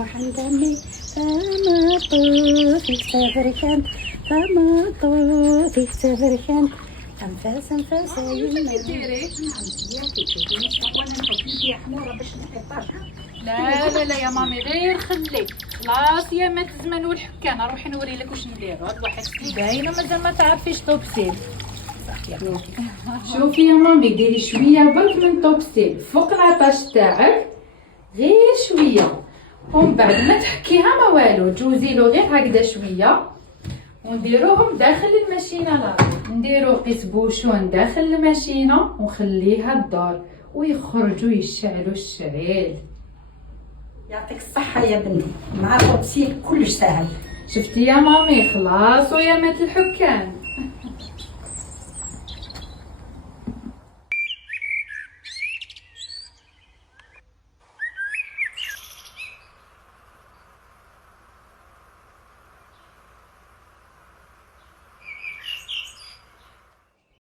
نروح عند عمي فما طوفك تبركان فما طوفك تبركان أنفاس أنفاس يما. لا لا لا يا مامي غير خلي خلاص يا مات الزمان والحكام. روحي نوري لك واش نديرو. هاد واحد باينه مازال ما تعرفيش طوبسيل. شوفي يا مامي ديري شويه برك من طوبسيل فوق العطاش تاعك غير شويه ومن بعد ما تحكيها ما والو جوزيلو غير هكذا شويه ونديروهم داخل الماشينه. لا نديرو قيس بوشون داخل الماشينه ونخليها تدور ويخرجوا يشعلوا الشعيل. يعطيك الصحة يا بنتي، مع الطبسيل كلش سهل. شفتي يا مامي خلاص ويا مات الحكام.